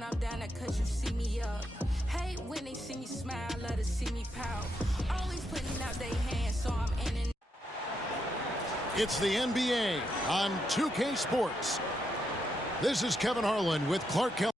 when I'm down there cause you see me up. Hate when they see me smile, love to see me pout. Always putting out their hands, so I'm in and It's the NBA on 2K Sports. This is Kevin Harlan with Clark Kelly.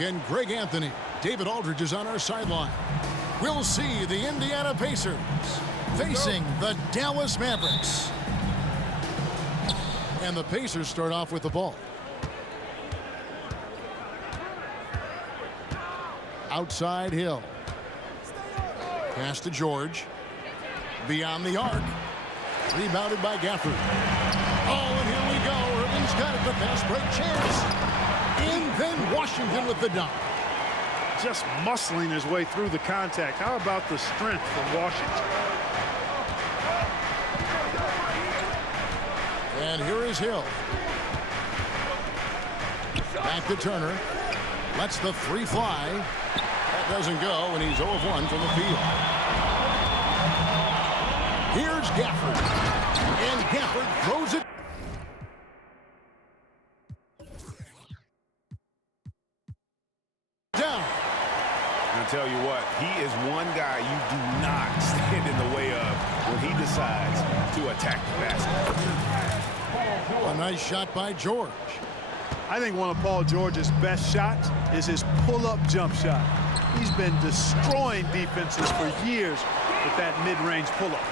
And Greg Anthony. David Aldridge is on our sideline. We'll see the Indiana Pacers facing the Dallas Mavericks. And the Pacers start off with the ball. Outside Hill. Pass to George. Beyond the arc. Rebounded by Gafford. Oh, and here we go. Irving's got it. The fast break chance. And then Washington with the dunk. Just muscling his way through the contact. How about the strength from Washington? And here is Hill. Back to Turner. Lets the three fly. That doesn't go, and he's 0 of 1 from the field. Here's Gafford. And Gafford throws it. I'll tell you what, he is one guy you do not stand in the way of when he decides to attack the basket. A nice shot by George. I think one of Paul George's best shots is his pull-up jump shot. He's been destroying defenses for years with that mid-range pull-up.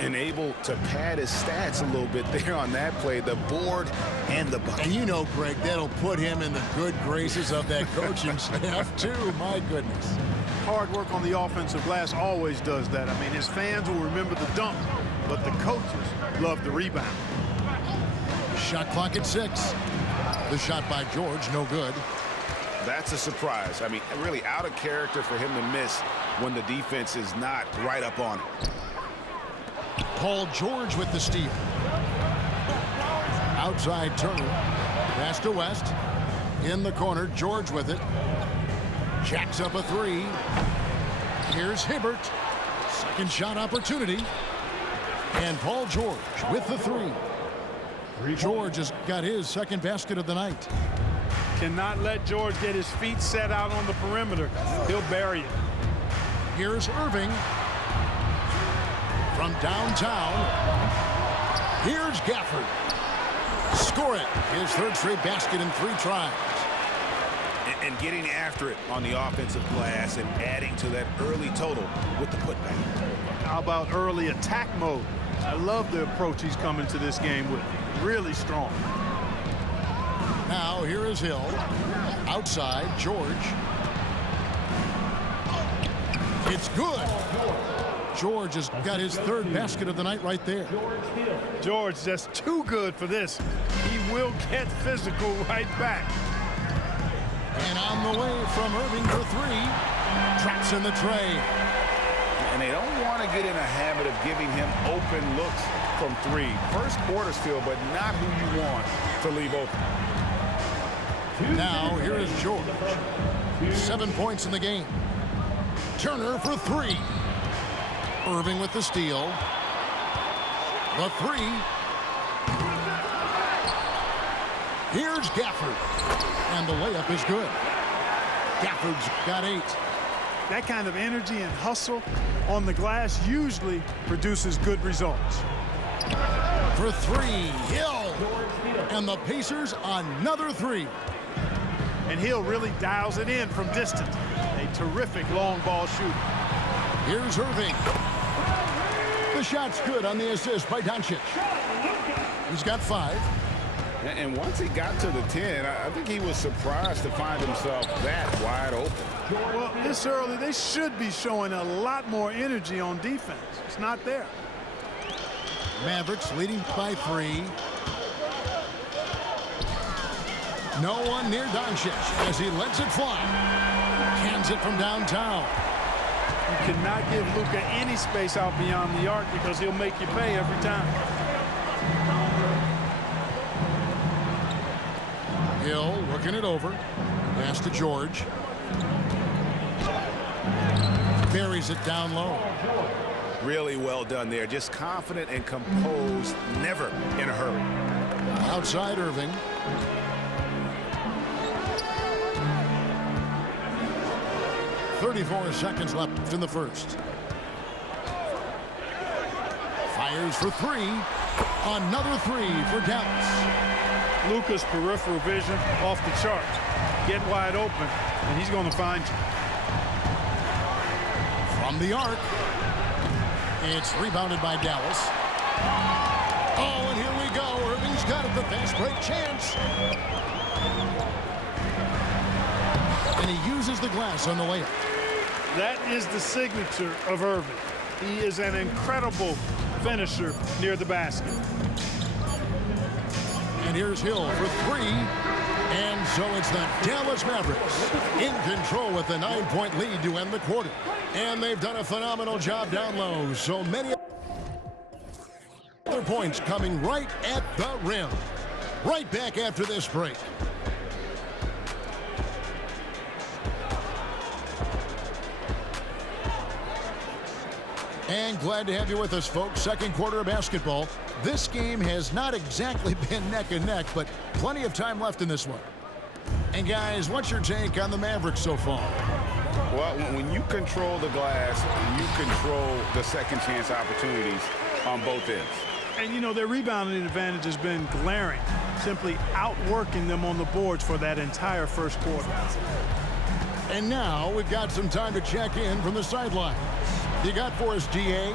And able to pad his stats a little bit there on that play, the board and the bucket. And you know, Greg, that'll put him in the good graces of that coaching staff, too. My goodness. Hard work on the offensive glass always does that. I mean, his fans will remember the dunk, but the coaches love the rebound. Shot clock at 6. The shot by George, no good. That's a surprise. I mean, really out of character for him to miss when the defense is not right up on him. Paul George with the steal. Outside Turner. Pass to West. In the corner, George with it. Jacks up a three. Here's Hibbert. Second shot opportunity. And Paul George with the three. George has got his second basket of the night. Cannot let George get his feet set out on the perimeter. He'll bury it. Here's Irving. From downtown, here's Gafford. Score it. His third straight basket in 3 tries. And getting after it on the offensive glass and adding to that early total with the putback. How about early attack mode? I love the approach he's coming to this game with. Really strong. Now here is Hill. Outside, George. It's good. George has got his third basket of the night right there. George just too good for this. He will get physical right back. And on the way from Irving for 3. Traps in the tray. And they don't want to get in a habit of giving him open looks from 3. First quarter still, but not who you want to leave open. Now here is George. 7 points in the game. Turner for 3. Irving with the steal. The 3. Here's Gafford. And the layup is good. Gafford's got 8. That kind of energy and hustle on the glass usually produces good results. For three, Hill. And the Pacers another three. And Hill really dials it in from distance. A terrific long ball shooter. Here's Irving. The shot's good on the assist by Doncic. He's got 5. And once he got to the 10, I think he was surprised to find himself that wide open. Well, this early, they should be showing a lot more energy on defense. It's not there. Mavericks leading by 3. No one near Doncic as he lets it fly. Cans it from downtown. You cannot give Luka any space out beyond the arc because he'll make you pay every time. Hill working it over. Pass to George. Buries it down low. Really well done there. Just confident and composed, never in a hurry. Outside Irving. .34 seconds left in the first. Fires for 3. Another 3 for Dallas. Luka's peripheral vision off the charts. Get wide open, and he's going to find you. From the arc. It's rebounded by Dallas. Oh, and here we go. Irving's got it. The fast break chance. And he uses the glass on the layup. That is the signature of Irving. He is an incredible finisher near the basket. And here's Hill for 3. And so it's the Dallas Mavericks in control with the 9-point lead to end the quarter. And they've done a phenomenal job down low. So many other points coming right at the rim. Right back after this break. And glad to have you with us, folks. Second quarter of basketball. This game has not exactly been neck and neck, but plenty of time left in this one. And guys, what's your take on the Mavericks so far? Well, when you control the glass, you control the second chance opportunities on both ends. And, you know, their rebounding advantage has been glaring, simply outworking them on the boards for that entire first quarter. And now we've got some time to check in from the sideline. You got for us, DA?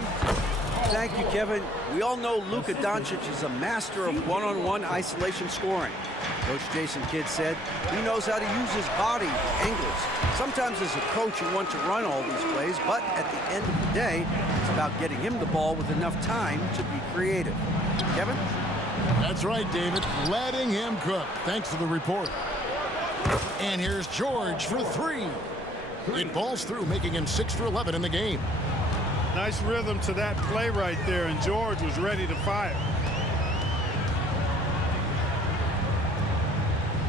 Thank you, Kevin. We all know Luka Doncic is a master of one-on-one isolation scoring. Coach Jason Kidd said he knows how to use his body, angles. Sometimes as a coach you want to run all these plays, but at the end of the day, it's about getting him the ball with enough time to be creative. Kevin? That's right, David. Letting him cook. Thanks for the report. And here's George for 3. It falls through, making him 6 for 11 in the game. Nice rhythm to that play right there, and George was ready to fire.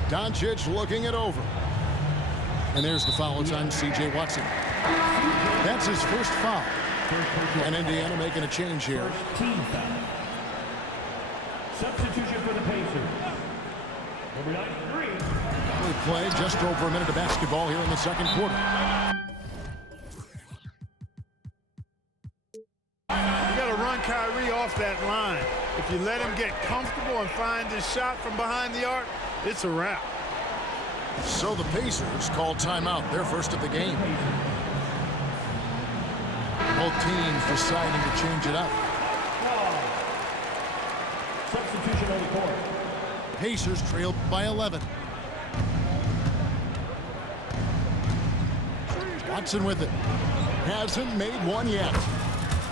Doncic looking it over. And there's the foul. It's on C.J. Watson. That's his first foul. And Indiana making a change here. Team foul. Substitution for the Pacers. Number 93. We play just over a minute of basketball here in the second quarter. You got to run Kyrie off that line. If you let him get comfortable and find his shot from behind the arc, it's a wrap. So the Pacers call timeout, their first of the game. Both teams deciding to change it up. Substitution on the court. Pacers trailed by 11. Watson with it. Hasn't made one yet.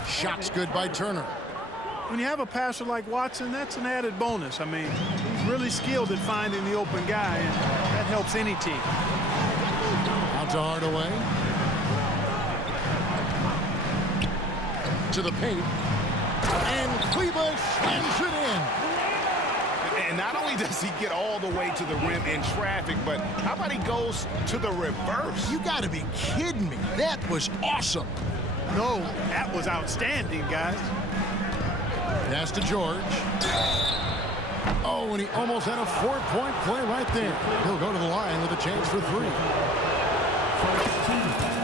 Shot's good by Turner. When you have a passer like Watson, that's an added bonus. I mean, he's really skilled at finding the open guy, and that helps any team. Out to Hardaway. To the paint. And Kleba slams it in. And not only does he get all the way to the rim in traffic, but how about he goes to the reverse? You got to be kidding me. That was awesome. No, that was outstanding, guys. Pass to George. Oh, and he almost had a 4-point play right there. He'll go to the line with a chance for 3.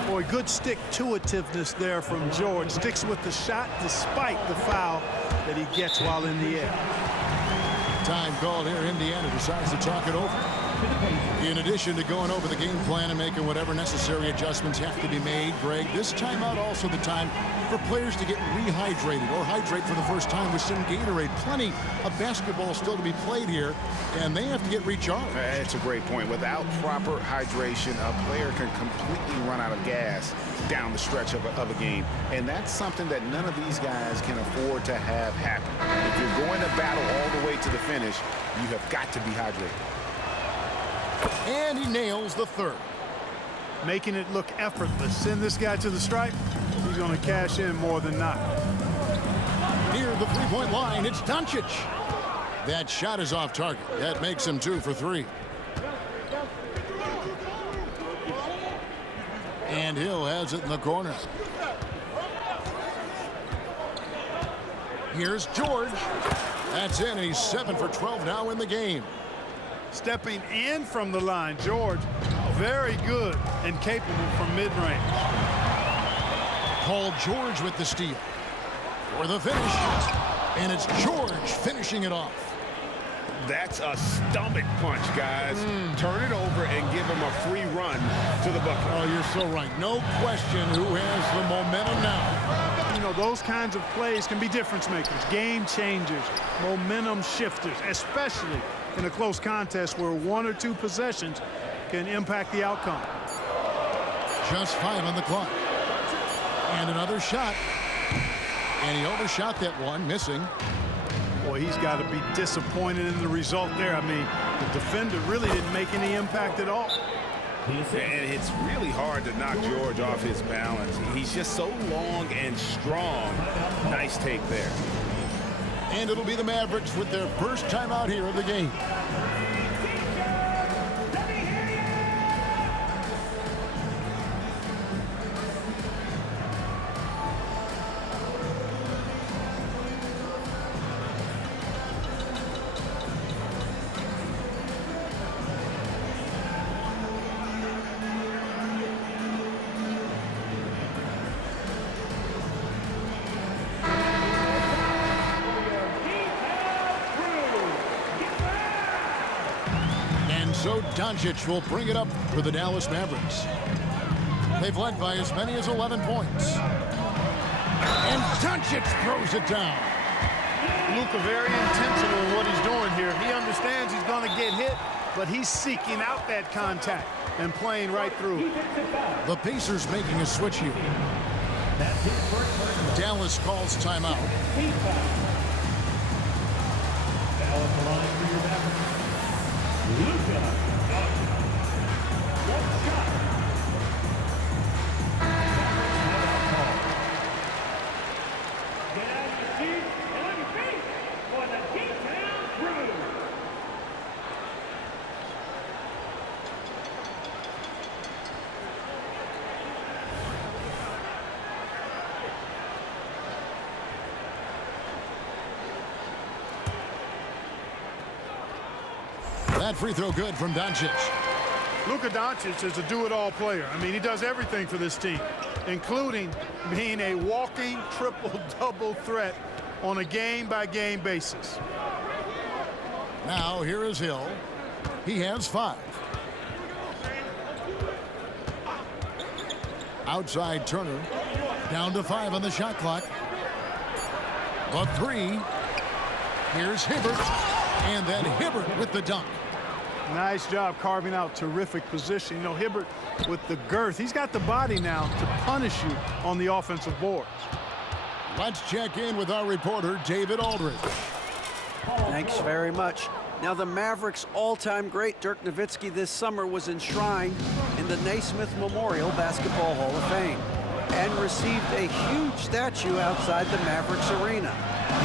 Boy, good stick-to-itiveness there from George. Sticks with the shot despite the foul that he gets while in the air. Time called here. Indiana decides to talk it over. In addition to going over the game plan and making whatever necessary adjustments have to be made, Greg, this timeout also the time for players to get rehydrated or hydrate for the first time with some Gatorade. Plenty of basketball still to be played here, and they have to get recharged. That's a great point. Without proper hydration, a player can completely run out of gas down the stretch of a game, and that's something that none of these guys can afford to have happen. If you're going to battle all the way to the finish, you have got to be hydrated. And he nails the third. Making it look effortless. Send this guy to the stripe. He's going to cash in more than not. Near the three-point line, it's Doncic. That shot is off target. That makes him 2 for 3. And Hill has it in the corner. Here's George. That's in, and he's 7 for 12 now in the game. Stepping in from the line, George, very good and capable from mid-range. Paul George with the steal. For the finish. And it's George finishing it off. That's a stomach punch, guys. Turn it over and give him a free run to the bucket. Oh, you're so right. No question who has the momentum now. You know, those kinds of plays can be difference makers, game changers, momentum shifters, especially in a close contest where 1 or 2 possessions can impact the outcome. Just 5 on the clock. And another shot. And he overshot that one, missing. Boy, he's got to be disappointed in the result there. I mean, the defender really didn't make any impact at all. And it's really hard to knock George off his balance. He's just so long and strong. Nice take there. And it'll be the Mavericks with their first time out here of the game. So Doncic will bring it up for the Dallas Mavericks. They've led by as many as 11 points. And Doncic throws it down. Luka very intentional in what he's doing here. He understands he's going to get hit, but he's seeking out that contact and playing right through. The Pacers making a switch here. Dallas calls timeout. That free throw good from Doncic. Luka Doncic is a do-it-all player. I mean, he does everything for this team, including being a walking triple-double threat on a game-by-game basis. Now here is Hill. He has 5. Outside Turner. Down to 5 on the shot clock. The 3. Here's Hibbert. And then Hibbert with the dunk. Nice job carving out terrific position. You know, Hibbert with the girth. He's got the body now to punish you on the offensive boards. Let's check in with our reporter, David Aldridge. Thanks very much. Now, the Mavericks' all-time great Dirk Nowitzki this summer was enshrined in the Naismith Memorial Basketball Hall of Fame and received a huge statue outside the Mavericks arena.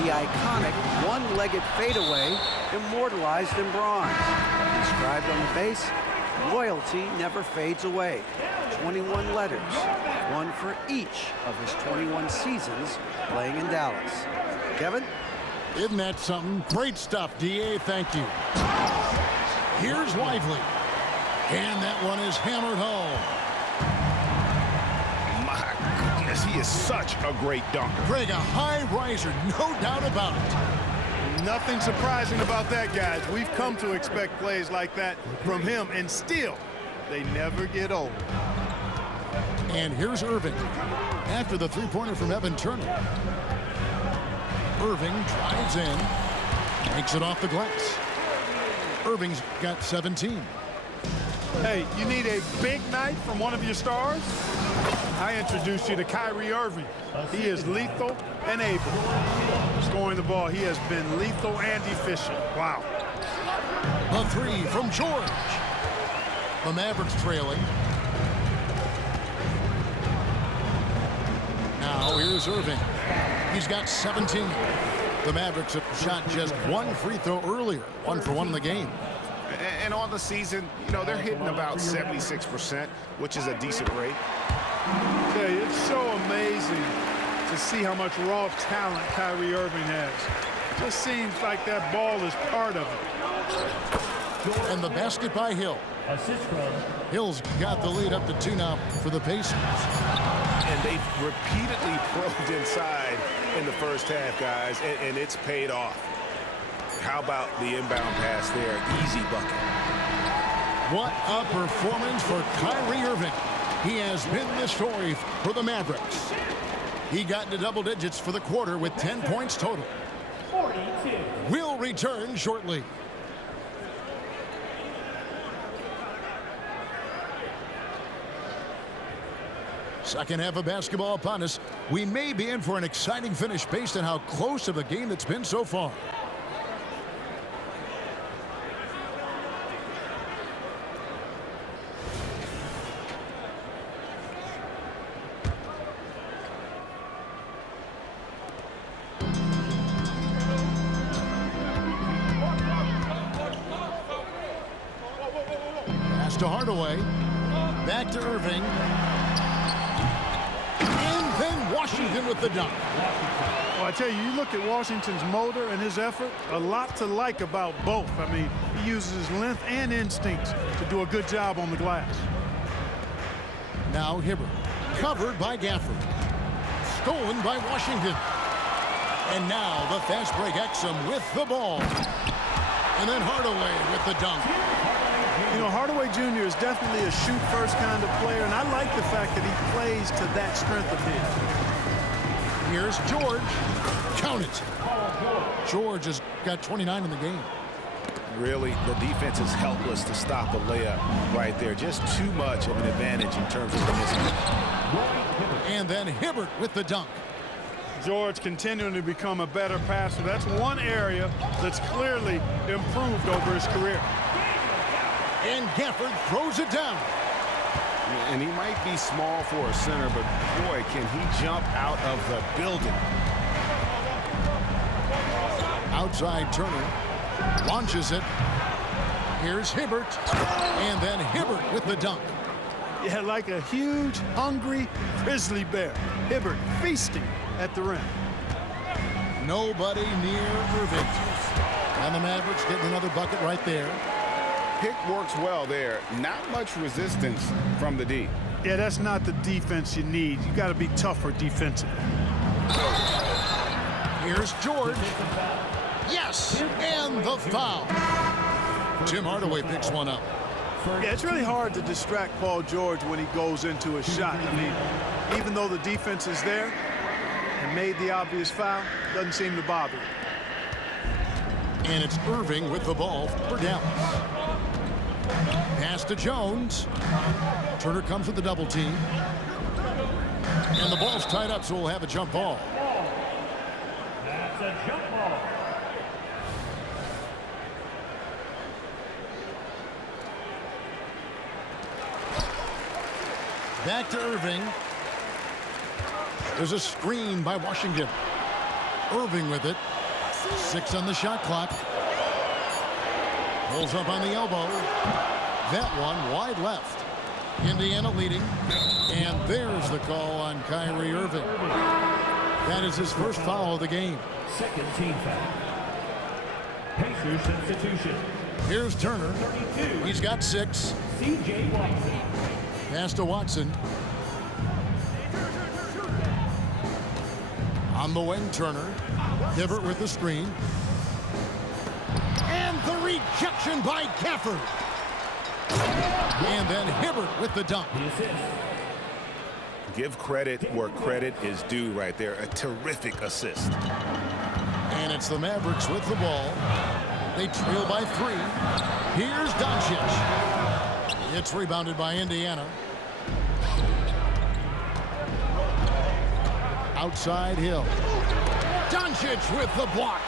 The iconic one-legged fadeaway immortalized in bronze. Inscribed on the base, loyalty never fades away. 21 letters, one for each of his 21 seasons playing in Dallas. Kevin? Isn't that something? Great stuff, D.A. Thank you. Here's Lively. And that one is hammered home. goodness, he is such a great dunker. Greg, a high riser, no doubt about it. Nothing surprising about that, guys. We've come to expect plays like that from him, and still, they never get old. And here's Irving after the three-pointer from Evan Turner. Irving drives in, makes it off the glass. Irving's got 17. Hey, you need a big night from one of your stars? I introduced you to Kyrie Irving. He is lethal and able. Scoring the ball, he has been lethal and efficient. Wow. A three from George. The Mavericks trailing. Now here's Irving. He's got 17. The Mavericks have shot just one free throw earlier, 1 for 1 in the game. And on the season, you know, they're hitting about 76%, which is a decent rate. Yeah, it's so amazing to see how much raw talent Kyrie Irving has. It just seems like that ball is part of it. And the basket by Hill. Assist from Hill's got the lead up to 2 now for the Pacers. And they've repeatedly probed inside in the first half, guys, and it's paid off. How about the inbound pass there? Easy bucket. What a performance for Kyrie Irving. He has been the story for the Mavericks. He got into double digits for the quarter with 10 points total. 42. We'll return shortly. Second half of basketball upon us. We may be in for an exciting finish based on how close of a game it's been so far. Pass to Hardaway. Back to Irving. And then Washington with the dunk. Well, I tell you, you look at Washington's motor and his effort, a lot to like about both. I mean, he uses his length and instincts to do a good job on the glass. Now Hibbert, covered by Gafford. Stolen by Washington. And now the fast break Exum with the ball. And then Hardaway with the dunk. You know, Hardaway Jr. is definitely a shoot-first kind of player, and I like the fact that he plays to that strength of his. Here's George. Count it. George has got 29 in the game. Really, the defense is helpless to stop a layup right there. Just too much of an advantage in terms of the mismatch. And then Hibbert with the dunk. George continuing to become a better passer. That's one area that's clearly improved over his career. And Gafford throws it down. And he might be small for a center, but boy, can he jump out of the building. Outside Turner launches it. Here's Hibbert. And then Hibbert with the dunk. Yeah, like a huge, hungry grizzly bear. Hibbert feasting at the rim. Nobody near Irving. And the Mavericks getting another bucket right there. Pick works well there. Not much resistance from the D. Yeah, that's not the defense you need. You got to be tougher defensively. Here's George. Yes, and the foul. Tim Hardaway picks one up. Yeah, it's really hard to distract Paul George when he goes into a shot. I mean, even though the defense is there and made the obvious foul, doesn't seem to bother him. And it's Irving with the ball for Dallas. Pass to Jones. Turner comes with the double team. And the ball's tied up, so we'll have a jump ball. That's a jump ball. Back to Irving. There's a screen by Washington. Irving with it. 6 on the shot clock. Pulls up on the elbow. That one wide left. Indiana leading. And there's the call on Kyrie Irving. That is his first foul of the game. Second team foul. Pacers substitution. Here's Turner. 32. He's got 6. C.J. Watson. Pass to Watson. On the wing, Turner. Hibbert with the screen. And the rejection by Gafford. And then Hibbert with the dunk. Give credit where credit is due right there. A terrific assist. And it's the Mavericks with the ball. They trail by 3. Here's Doncic. It's rebounded by Indiana. Outside Hill. Doncic with the block.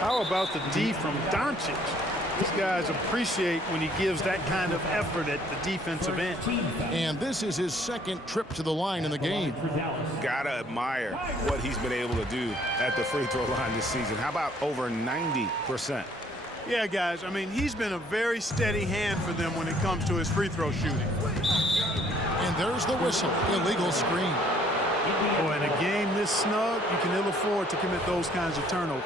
How about the D from Doncic? These guys appreciate when he gives that kind of effort at the defensive end. And this is his second trip to the line in the game. Gotta admire what he's been able to do at the free throw line this season. How about over 90%? Yeah, guys, I mean, he's been a very steady hand for them when it comes to his free throw shooting. And there's the whistle. Illegal screen. Boy, in a game this snug, you can ill afford to commit those kinds of turnovers.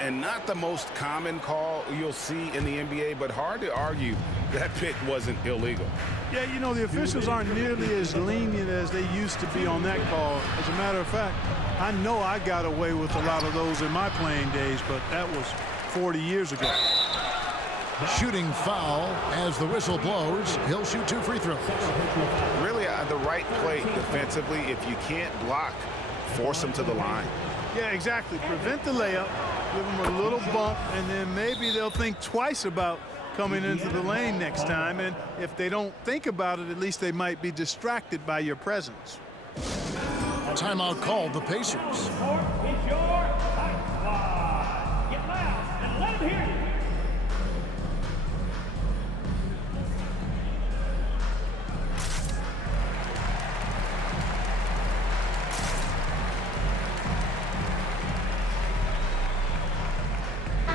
And not the most common call you'll see in the NBA, but hard to argue that pick wasn't illegal. Yeah, you know, the officials aren't nearly as lenient as they used to be on that call. As a matter of fact, I know I got away with a lot of those in my playing days, but that was 40 years ago. Shooting foul as the whistle blows. He'll shoot 2 free throws. Really, the right play defensively. If you can't block, force them to the line. Yeah, exactly. Prevent the layup, give them a little bump, and then maybe they'll think twice about coming into the lane next time. And if they don't think about it, at least they might be distracted by your presence. Timeout called the Pacers. It's your hot squad. Get loud and let them hear you.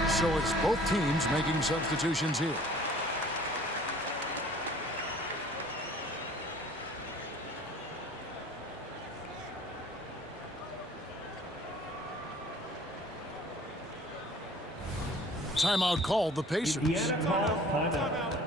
So it's both teams making substitutions here. Timeout called the Pacers. Indiana calls timeout.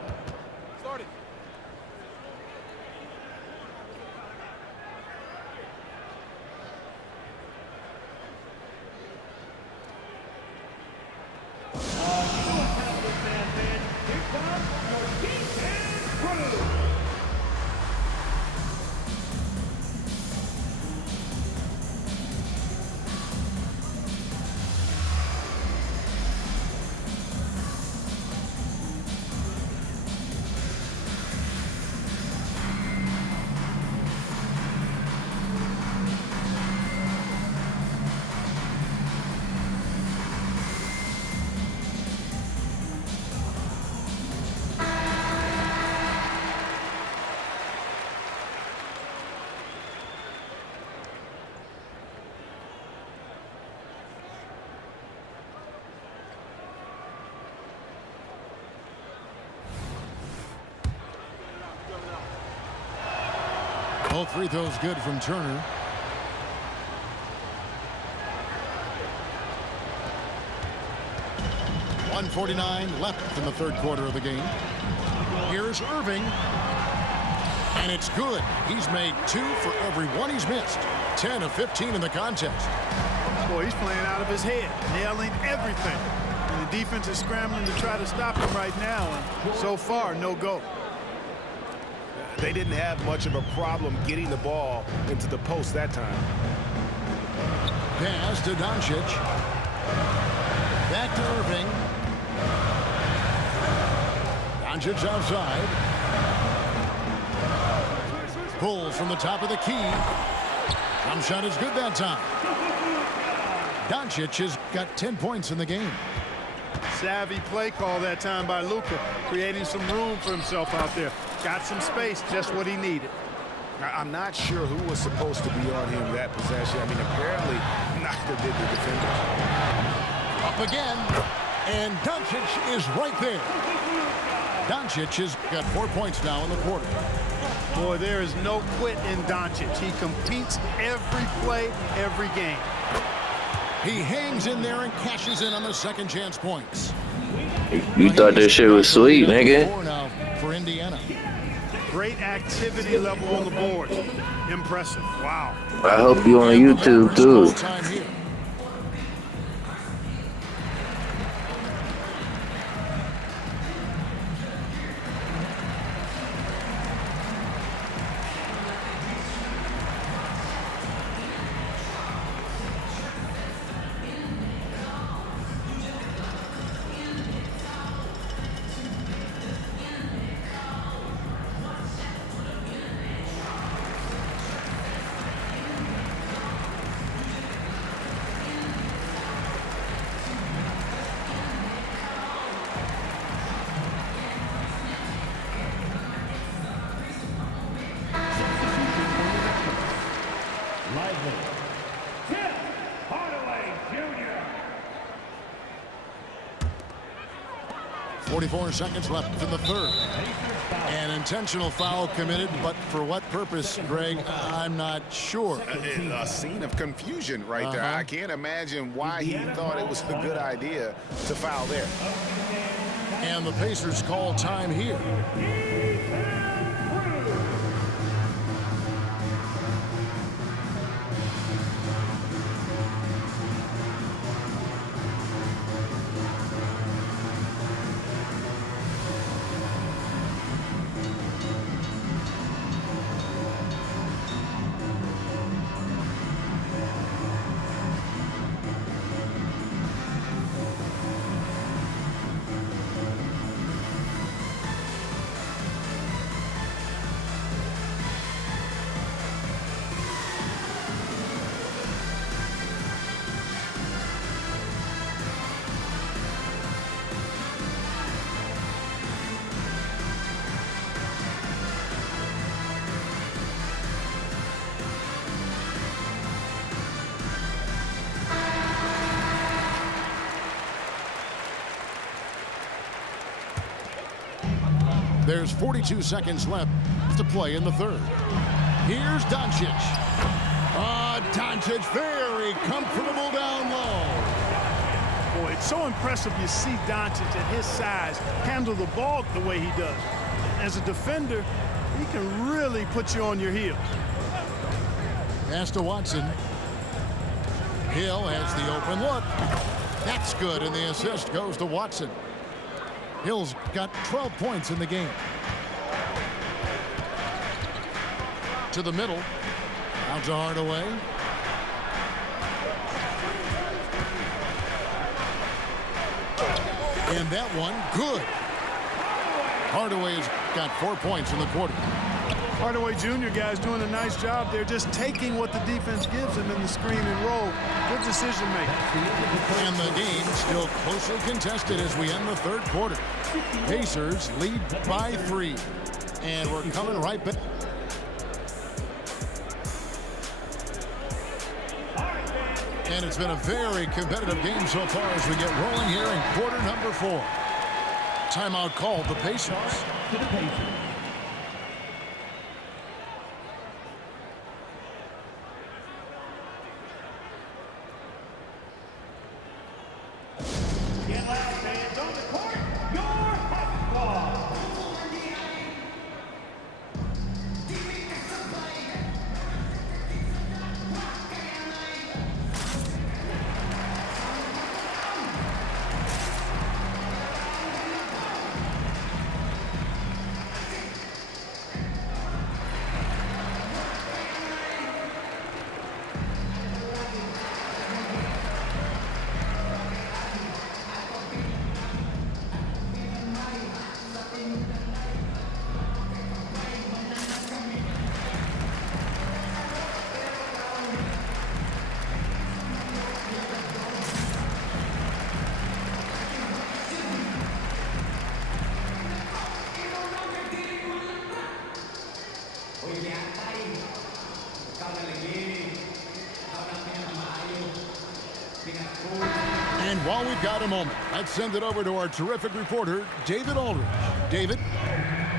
Both free throws good from Turner. .149 left in the third quarter of the game. Here's Irving. And it's good. He's made 2 for every 1 he's missed. 10 of 15 in the contest. Boy, he's playing out of his head, nailing everything. And the defense is scrambling to try to stop him right now. And so far, no go. They didn't have much of a problem getting the ball into the post that time. Pass to Doncic. Back to Irving. Doncic outside. Pulls from the top of the key. Jump shot is good that time. Doncic has got 10 points in the game. Savvy play call that time by Luka, creating some room for himself out there. Got some space, just what he needed. I'm not sure who was supposed to be on him that possession. I mean, apparently neither did the defenders. Up again, and Doncic is right there. Doncic has got 4 points now in the quarter. Boy, there is no quit in Doncic. He competes every play, every game. He hangs in there and cashes in on the second chance points. You thought that shit was sweet, nigga. Now for Indiana. Great activity level on the board. Impressive. Wow. I hope you on YouTube too. Time here. Lively. Tim Hardaway Jr. 44 seconds left in the third. An intentional foul committed, but for what purpose, Greg, I'm not sure. A scene of confusion right there. I can't imagine why he thought it was a good idea to foul there. And the Pacers call time here. There's 42 seconds left to play in the third. Here's Doncic. Doncic very comfortable down low. Boy, it's so impressive you see Doncic at his size handle the ball the way he does. As a defender, he can really put you on your heels. Pass to Watson. Hill has the open look. That's good, and the assist goes to Watson. Hill's got 12 points in the game. To the middle. Out to Hardaway. And that one, good. Hardaway's got 4 points in the quarter. Hardaway Jr. guys doing a nice job there, just taking what the defense gives him in the screen and roll. Good decision making. And the game still closely contested as we end the third quarter. Pacers lead by 3. And we're coming right back. And it's been a very competitive game so far as we get rolling here in quarter number 4. Timeout called the Pacers. To the Pacers. Get loud, fans. On the court, your hot squad. And while we've got a moment, I'd send it over to our terrific reporter, David Aldridge. David?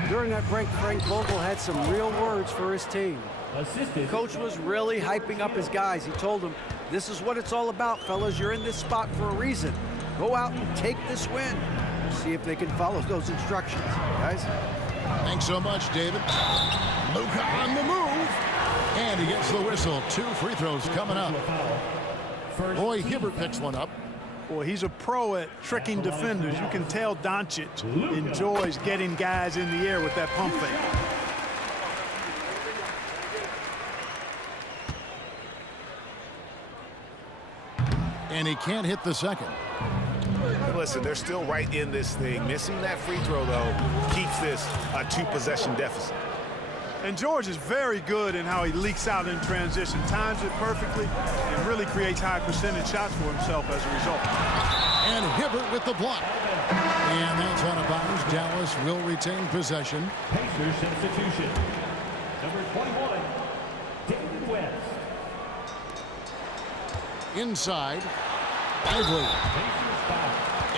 During that break, Frank Vogel had some real words for his team. Assisted. Coach was really hyping up his guys. He told them, this is what it's all about, fellas. You're in this spot for a reason. Go out and take this win. See if they can follow those instructions, guys. Thanks so much, David. Luka on the move. And he gets the whistle. 2 free throws coming up. Roy Hibbert picks one up. Boy, he's a pro at tricking defenders. You can tell Doncic enjoys getting guys in the air with that pump fake. And he can't hit the second. Listen, they're still right in this thing. Missing that free throw, though, keeps this a 2-possession deficit. And George is very good in how he leaks out in transition, times it perfectly, and really creates high percentage shots for himself as a result. And Hibbert with the block. And that's out of bounds. Dallas will retain possession. Pacers substitution. Number 21, David West. Inside, Lively.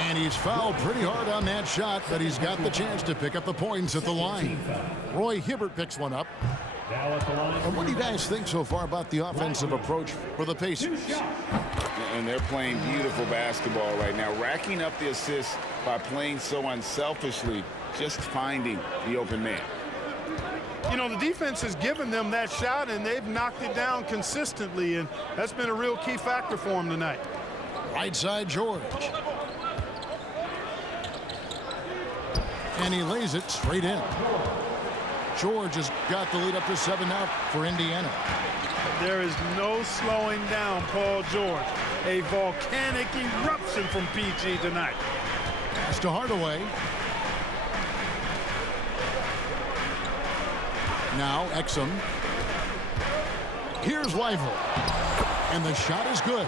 And he's fouled pretty hard on that shot, but he's got the chance to pick up the points at the line. Roy Hibbert picks one up. Now at the line. What do you guys think so far about the offensive approach for the Pacers? And they're playing beautiful basketball right now, racking up the assists by playing so unselfishly, just finding the open man. You know, the defense has given them that shot, and they've knocked it down consistently, and that's been a real key factor for them tonight. Right side, George. And he lays it straight in. George has got the lead up to 7 now for Indiana. There is no slowing down Paul George. A volcanic eruption from PG tonight. Pass to Hardaway. Now Exum. Here's Lively. And the shot is good.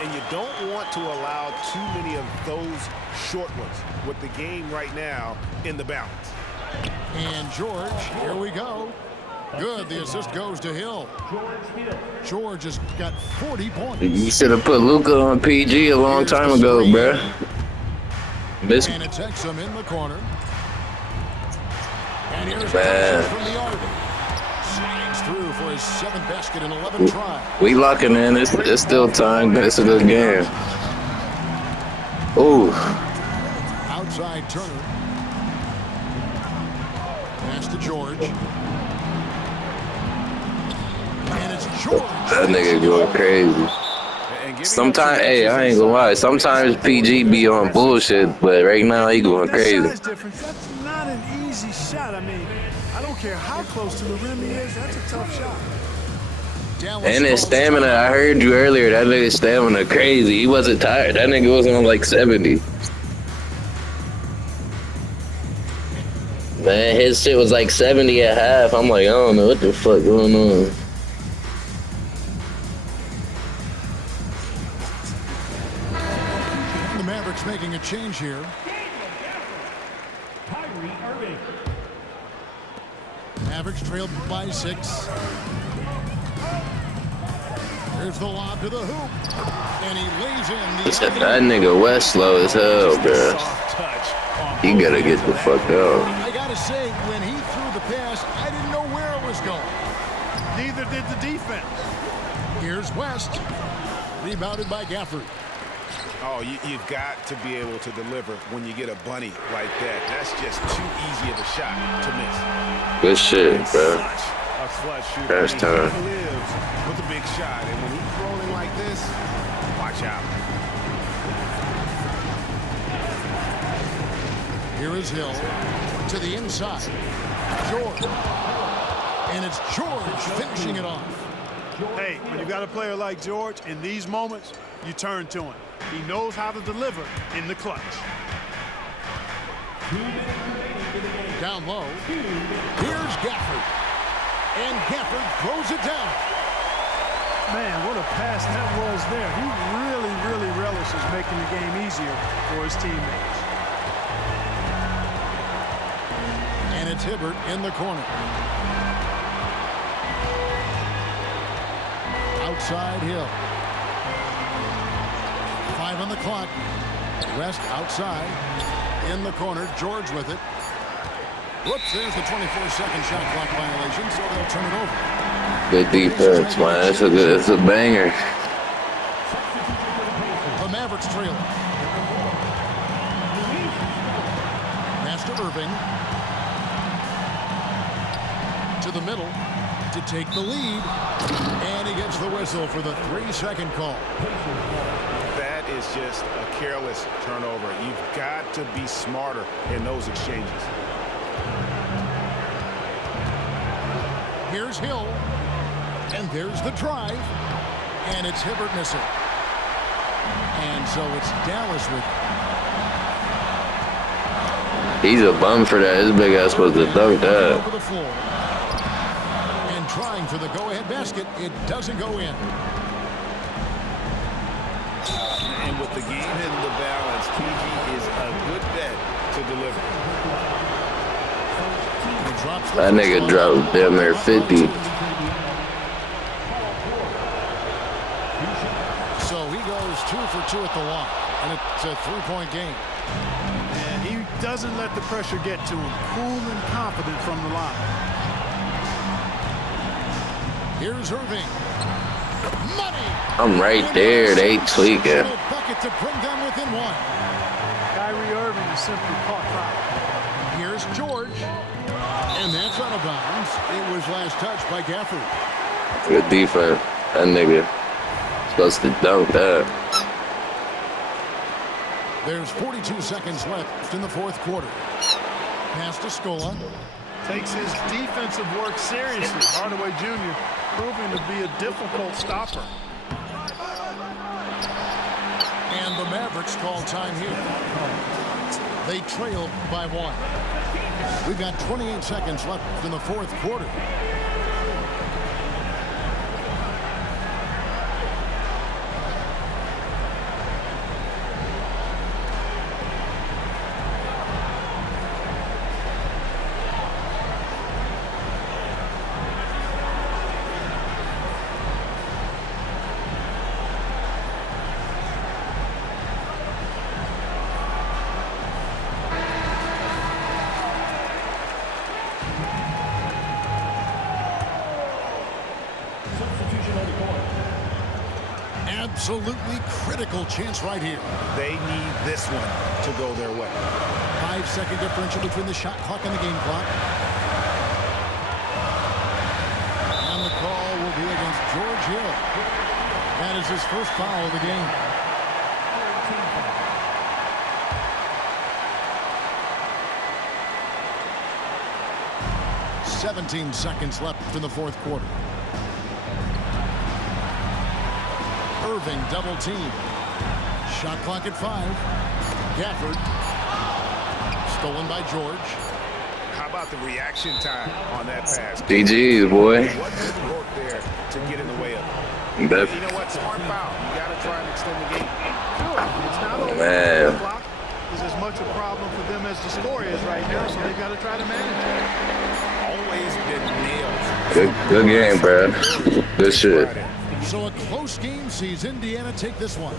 And you don't want to allow too many of those short ones with the game right now in the balance. And George, here we go. Good, the assist goes to Hill. George has got 40 points. You should have put Luka on PG a long time ago, bruh. And it's Exum in the corner. And here's from the arc. Slides through for his 7th basket in 11 tries. We locking in. It's still time. It's a good game. Ooh. Outside Turner. Pass to George. And it's George. That nigga going crazy. Sometimes, hey, I ain't gonna lie. Sometimes PG be on bullshit, but right now he going crazy. That size difference, that's not an easy shot. I mean, I don't care how close to the rim he is. That's a tough shot. And his stamina, I heard you earlier, that nigga's stamina crazy. He wasn't tired. That nigga was on like 70. Man, his shit was like 70 at half. I'm like, I don't know what the fuck going on. The Mavericks making a change here. Mavericks trailed by 6. There's the lob to the hoop. And he lays in the... That nigga West slow as hell, bro. He gotta get the fuck out. I gotta say, when he threw the pass, I didn't know where it was going. Neither did the defense. Here's West. Rebounded by Gafford. Oh, you've got to be able to deliver when you get a bunny like that. That's just too easy of a shot to miss. Good shit, bro. A clutch shooter. First time. He lives with a big shot, and when he's rolling like this, watch out. Here is Hill to the inside. George. And it's George finishing it off. Hey, when you got a player like George, in these moments, you turn to him. He knows how to deliver in the clutch. Down low. Here's Gafford. And Gafford throws it down. Man, what a pass that was there. He really relishes making the game easier for his teammates. And it's Hibbert in the corner. Outside Hill. 5 on the clock. West outside. In the corner. George with it. Whoops, there's the 24-second shot clock violation, so they'll turn it over. Good defense, man. It's a banger. The Mavericks trailing. Pass to Irving. to the middle to take the lead. And he gets the whistle for the 3-second call. That is just a careless turnover. You've got to be smarter in those exchanges. Here's Hill. And there's the drive. And it's Hibbert missing. And so it's Dallas with it. He's a bum for that. His big ass supposed to dunk that. Over the floor. And trying for the go-ahead basket. It doesn't go in. And with the game in the balance, PG is a good bet to deliver. That nigga dropped damn near 50. So he goes 2 for 2 at the line, and it's a 3-point game. And he doesn't let the pressure get to him. Cool and confident from the line. Here's Irving. Money. I'm right there. They tweaking. Bucket to bring them within 1. Kyrie Irving is simply caught foul. Here's George. And that's out of bounds. It was last touched by Gafford. Good defense. That nigga supposed to dunk that. There's 42 seconds left in the fourth quarter. Pass to Scola. Takes his defensive work seriously. Hardaway Jr. proving to be a difficult stopper. And the Mavericks call time here. They trail by 1. We've got 28 seconds left in the fourth quarter. Absolutely critical chance right here. They need this one to go their way. 5-second differential between the shot clock and the game clock. And the call will be against George Hill. That is his first foul of the game. "17 seconds left in the fourth quarter. Irving double team. Shot clock at 5. Gafford. Stolen by George. How about the reaction time on that pass? GG's, boy. What did work there to get in the way of it? You know what? Smart foul. You got to try and extend the game. It's not over. Man. The clock is as much a problem for them as the score is right now, so they got to try to manage it. Always been nailed. Good game, bro. Good shit. So a close game sees Indiana take this one.